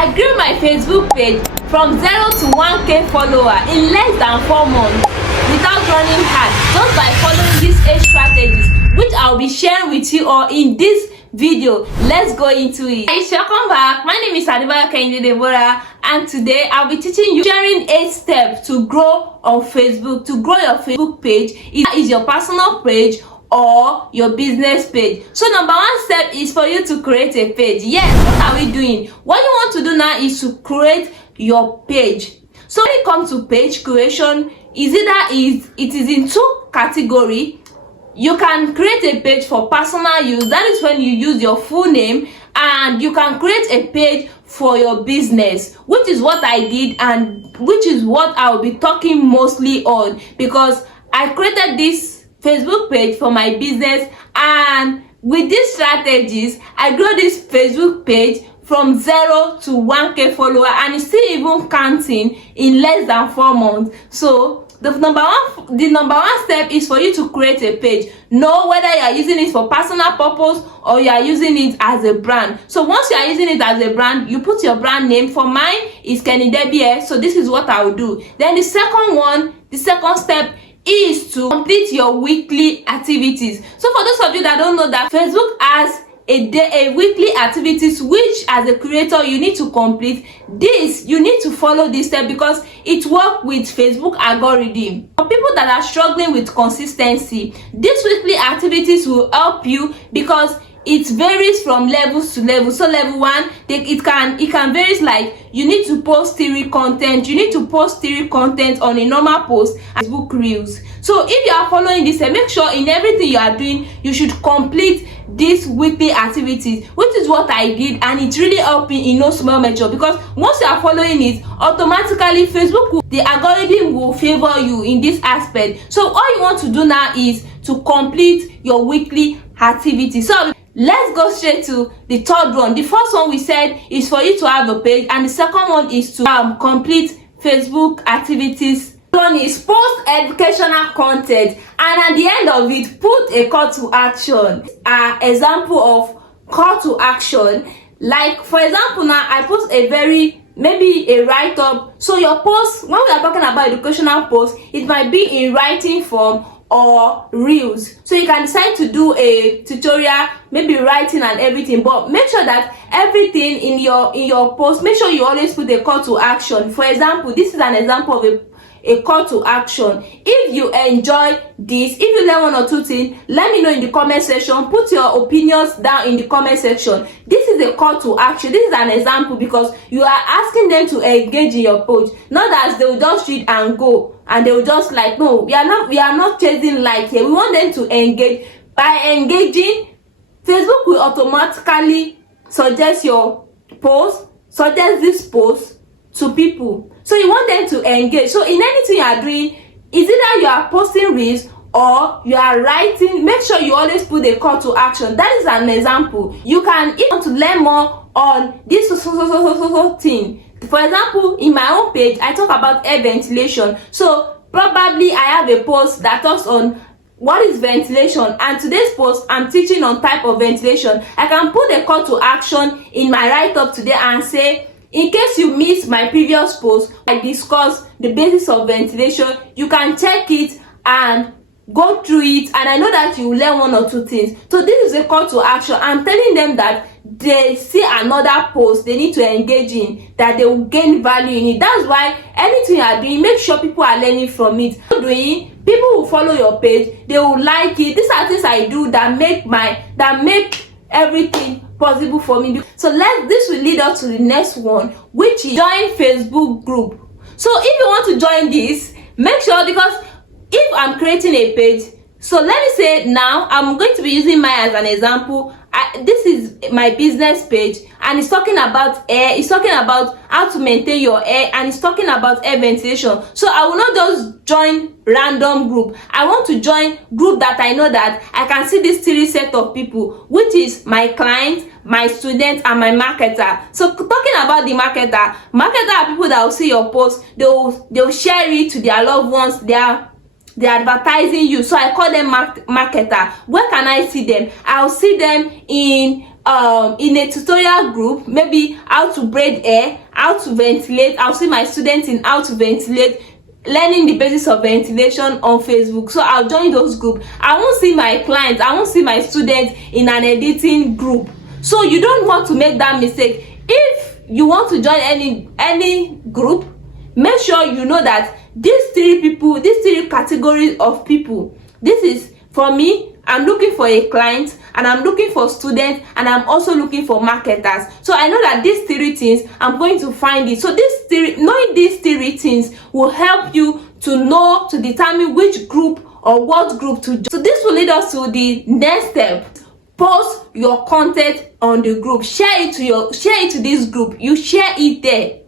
I grew my Facebook page from 0 to 1K follower in less than 4 months without running hard, just by following these 8 strategies, which I'll be sharing with you all in this video. Let's go into it. Guys, welcome back. My name is Adebayo Kehinde Deborah, and today I'll be teaching you sharing 8 steps to grow on Facebook, to grow your Facebook page. Is your personal page or your business page. So number 1 step is for you to create a page. Yes, what are we doing? What you want to do now is to create your page. So when it comes to page creation, it is in 2 categories. You can create a page for personal use, that is when you use your full name, and you can create a page for your business, which is what I did and which is what I'll be talking mostly on, because I created this Facebook page for my business, and with these strategies I grew this Facebook page from 0 to 1K follower, and it's still even counting in less than 4 months. So the number one step is for you to create a page. Know whether you are using it for personal purpose or you are using it as a brand. So once you are using it as a brand, you put your brand name. For mine is Kenny Debie, so this is what I will do. Then the second step is to complete your weekly activities. So for those of you that don't know, that Facebook has a weekly activities which as a creator you need to complete. This you need to follow this step because it works with Facebook algorithm. For people that are struggling with consistency, these weekly activities will help you because it varies from levels to level. So level 1, it can vary, like you need to post theory content. You need to post theory content on a normal post and Facebook Reels. So if you are following this, make sure in everything you are doing you should complete these weekly activities, which is what I did, and it really helped me in no small measure, because once you are following it, automatically the algorithm will favor you in this aspect. So all you want to do now is to complete your weekly activity. So let's go straight to the third one. The first one we said is for you to have a page, and the second one is to complete Facebook activities. One is post educational content, and at the end of it put a call to action. Example of call to action, like for example now I post maybe a write-up. So your post, when we are talking about educational post, it might be in writing form or reels. So you can decide to do a tutorial, maybe writing and everything, but make sure that everything in your post, make sure you always put a call to action. For example, this is an example of a call to action. If you enjoy this, if you learn 1 or 2 things, let me know in the comment section. Put your opinions down in the comment section. This is a call to action. This is an example because you are asking them to engage in your post, not that they will just read and go and they will just like, no, we are not chasing like here. We want them to engage. By engaging, Facebook will automatically suggest this post to people. So you want them to engage. So in anything you are doing, is either you are posting reels or you are writing, make sure you always put a call to action. That is an example. You can, if you want to learn more on this thing. For example, in my own page I talk about air ventilation. So probably I have a post that talks on what is ventilation, and today's post I'm teaching on type of ventilation. I can put a call to action in my write-up today and say, in case you missed my previous post, I discuss the basis of ventilation. You can check it and go through it, and I know that you will learn 1 or 2 things. So this is a call to action. I'm telling them that they see another post they need to engage in, that they will gain value in it. That's why anything you are doing, make sure people are learning from it. People will follow your page, they will like it. These are things I do that make everything possible for me. So this will lead us to the next one, which is join Facebook group. So if you want to join this, make sure, because if I'm creating a page, so let me say now I'm going to be using mine as an example. This is my business page, and it's talking about air, it's talking about how to maintain your air, and it's talking about air ventilation. So I will not just join random group. I want to join group that I know that I can see this 3 set of people, which is my client, my student, and my marketer. So talking about the marketer are people that will see your post, they'll share it to their loved ones, they're advertising you. So I call them marketer. Where can I see them? I'll see them in in a tutorial group, maybe how to braid hair, how to ventilate. I'll see my students in how to ventilate, learning the basics of ventilation on Facebook. So I'll join those groups. I won't see my clients, I won't see my students in an editing group. So you don't want to make that mistake. If you want to join any group, make sure you know that these three categories of people, this is for me. I'm looking for a client, and I'm looking for students, and I'm also looking for marketers. So I know that these three things, I'm going to find it. So knowing these three things will help you to determine which group or what group to join. So this will lead us to the next step. Post your content on the group. Share it to this group. You share it there.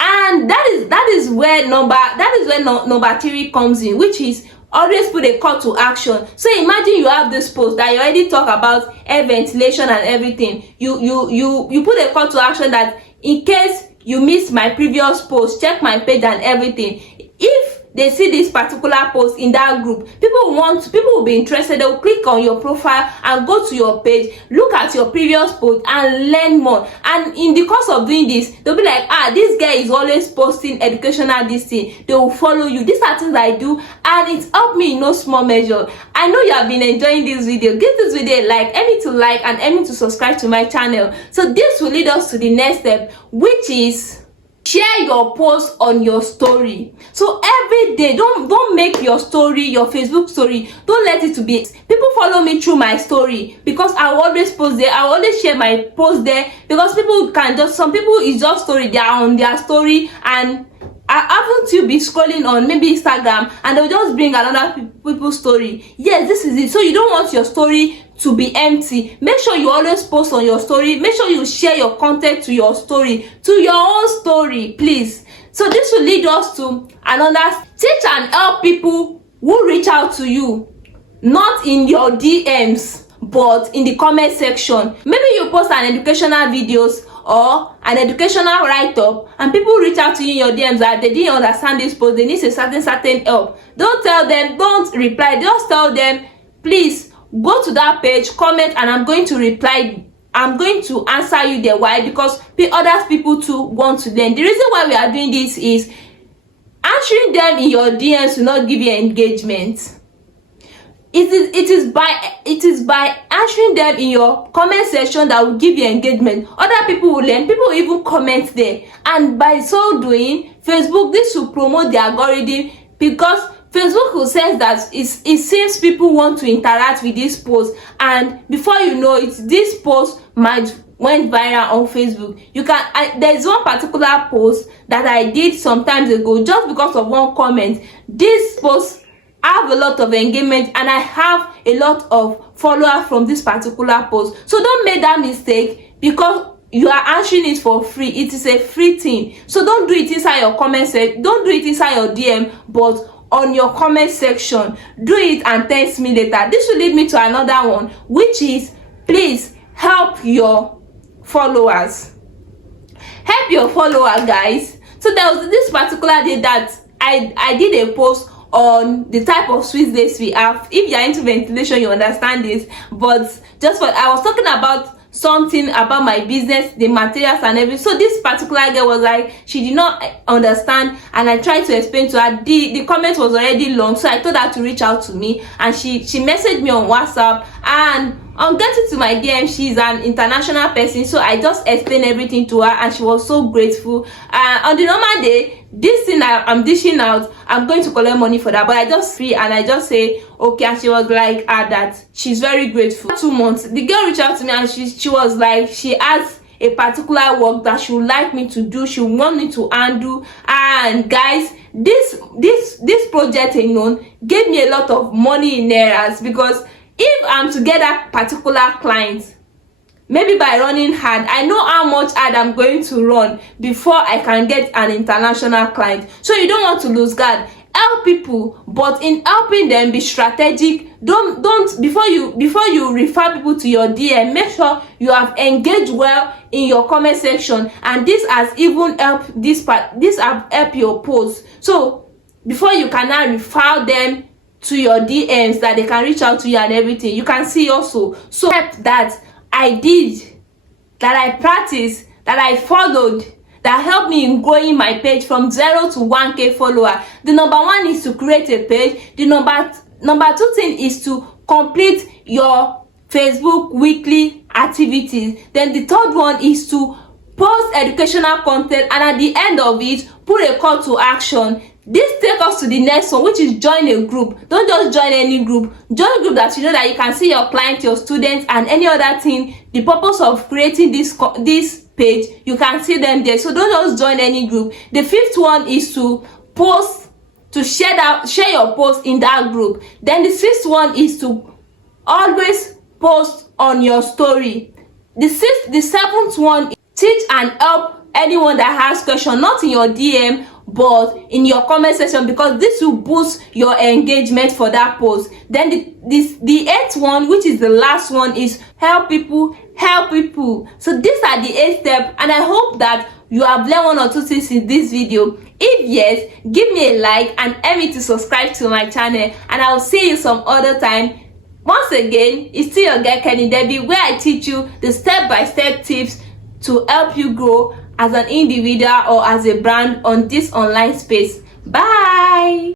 And that is where number 3 comes in, which is always put a call to action. So imagine you have this post that you already talk about air ventilation and everything. You put a call to action that in case you missed my previous post, check my page and everything. If they see this particular post in that group, people will be interested. They will click on your profile and go to your page, look at your previous post and learn more. And in the course of doing this, they'll be like, this guy is always posting educational this thing. They will follow you. These are things I do, and it's helped me in no small measure. I know you have been enjoying this video. Give this video a like, help me to like, and help me to subscribe to my channel. So this will lead us to the next step, which is share your post on your story. So every day, don't make your story, your Facebook story, don't let it to be people follow me through my story, because I will always post there. I will always share my post there, because some people is just story, they are on their story, and haven't you be scrolling on maybe Instagram and they'll just bring another people's story. Yes, this is it. So you don't want your story to be empty. Make sure you always post on your story. Make sure you share your content to your story, to your own story, please. So this will lead us to another. Teach and help people who reach out to you, not in your DMs, but in the comment section. Maybe you post an educational videos or an educational write-up, and people reach out to you in your DMs that they didn't understand this post, they need a certain help. Don't tell them, don't reply, just tell them, please go to that page, comment, and I'm going to reply. I'm going to answer you there. Why? Because other people too want to learn. The reason why we are doing this is answering them in your DMs will not give you engagement. It is by answering them in your comment section that will give you engagement. Other people will learn. People will even comment there, and by so doing, Facebook, this will promote the algorithm, because Facebook will say that it seems people want to interact with this post, and before you know it, this post might went viral on Facebook. There's one particular post that I did some times ago, just because of one comment. This post have a lot of engagement, and I have a lot of followers from this particular post. So don't make that mistake, because you are answering it for free. It is a free thing. So don't do it inside your comment section. Don't do it inside your DM, but on your comment section. Do it and text me later. This will lead me to another one, which is please help your followers. Help your follower, guys. So there was this particular day that I did a post on the type of sweet lace we have. If you are into ventilation, you understand this, but I was talking about something about my business, the materials and everything. So this particular girl was like, she did not understand, and I tried to explain to her. The comment was already long, so I told her to reach out to me, and she messaged me on WhatsApp, and on getting to my DM, she's an international person, so I just explained everything to her, and she was so grateful. On the normal day, this thing I'm dishing out, I'm going to collect money for that, but I just free, and I just say okay, and she was like, that she's very grateful. 2 months, the girl reached out to me, and she was like, she has a particular work that she would like me to do, she would want me to undo. And guys, this project alone gave me a lot of money in errors, because if I'm to get that particular client, maybe by running ad, I know how much ad I'm going to run before I can get an international client. So you don't want to lose guard. Help people, but in helping them, be strategic. Don't before you refer people to your DM, make sure you have engaged well in your comment section, and this has even helped this have helped your post. So before you can now refer them to your DMs that they can reach out to you and everything, you can see also. So help that. I did, that I practiced, that I followed, that helped me in growing my page from 0 to 1K follower. The number one is to create a page. The number two thing is to complete your Facebook weekly activities. Then the third one is to post educational content, and at the end of it, put a call to action. This takes us to the next one, which is join a group. Don't just join any group. Join a group that you know that you can see your clients, your students, and any other thing. The purpose of creating this page, you can see them there. So don't just join any group. The fifth one is to post, to share your post in that group. Then the sixth one is to always post on your story. The seventh one is teach and help anyone that has question, not in your DM but in your comment section, because this will boost your engagement for that post. Then the eighth one, which is the last one, is help people. So these are the 8 steps, and I hope that you have learned one or two things in this video. If yes, give me a like and help me to subscribe to my channel, and I'll see you some other time. Once again, it's still your girl Kenny Debbie, where I teach you the step-by-step tips to help you grow as an individual or as a brand on this online space. Bye.